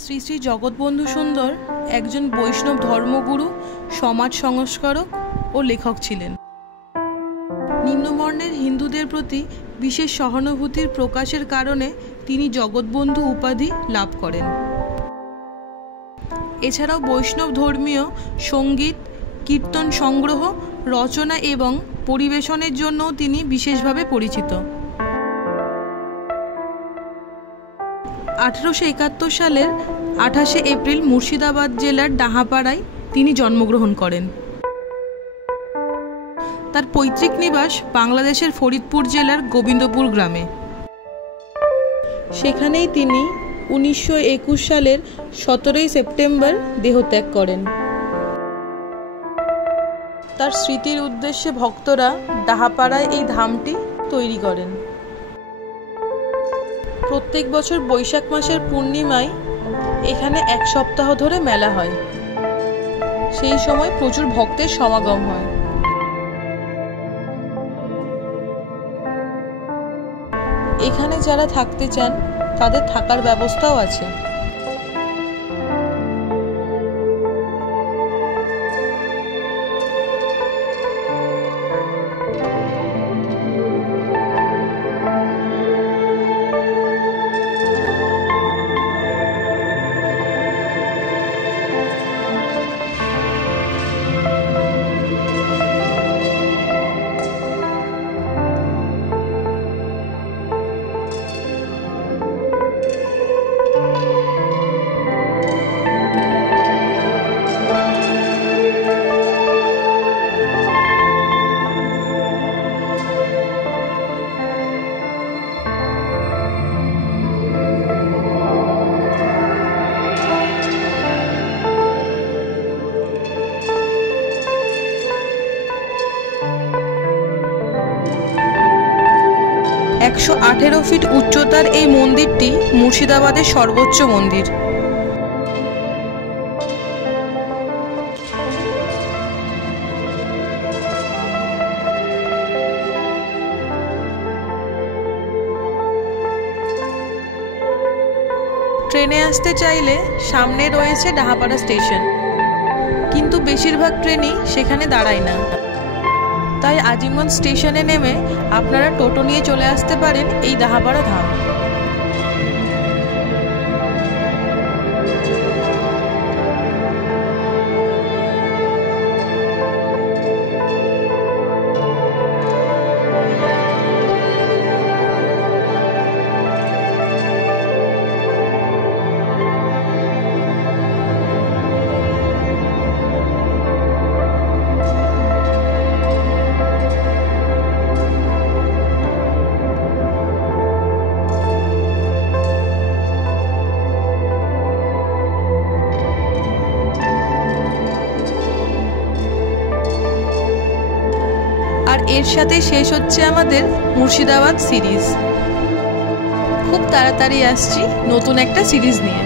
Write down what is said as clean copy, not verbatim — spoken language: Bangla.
শ্রী শ্রী জগৎবন্ধু সুন্দর একজন বৈষ্ণব ধর্মগুরু, সমাজ সংস্কারক ও লেখক ছিলেন। নিম্নবর্ণের হিন্দুদের প্রতি বিশেষ সহানুভূতির প্রকাশের কারণে তিনি জগৎবন্ধু উপাধি লাভ করেন। এছাড়াও বৈষ্ণব ধর্মীয় সঙ্গীত, কীর্তন সংগ্রহ, রচনা এবং পরিবেশনের জন্যও তিনি বিশেষভাবে পরিচিত। 1871 সালের 28শে এপ্রিল মুর্শিদাবাদ জেলার ডাহাপাড়ায় তিনি জন্মগ্রহণ করেন। তার পৈতৃক নিবাস বাংলাদেশের ফরিদপুর জেলার গোবিন্দপুর গ্রামে। সেখানেই তিনি 1921 সালের 17ই সেপ্টেম্বর দেহত্যাগ করেন। তার স্মৃতির উদ্দেশ্যে ভক্তরা ডাহাপাড়ায় এই ধামটি তৈরি করেন। প্রত্যেক বছর বৈশাখ মাসের পূর্ণিমায় এখানে এক সপ্তাহ ধরে মেলা হয়। সেই সময় প্রচুর ভক্তের সমাগম হয়। এখানে যারা থাকতে চান তাদের থাকার ব্যবস্থাও আছে। একশো 18 ফিট উচ্চতার এই মন্দিরটি মুর্শিদাবাদের সর্বোচ্চ মন্দির। ট্রেনে আসতে চাইলে সামনে রয়েছে ডাহাপাড়া স্টেশন, কিন্তু বেশিরভাগ ট্রেনই সেখানে দাঁড়ায় না। তাই আজিমগঞ্জ স্টেশনে নেমে আপনারা টোটো নিয়ে চলে আসতে পারেন এই ডাহাপাড়া ধাম। আর এর সাথে শেষ হচ্ছে আমাদের মুর্শিদাবাদ সিরিজ। খুব তাড়াতাড়ি আসছি নতুন একটা সিরিজ নিয়ে।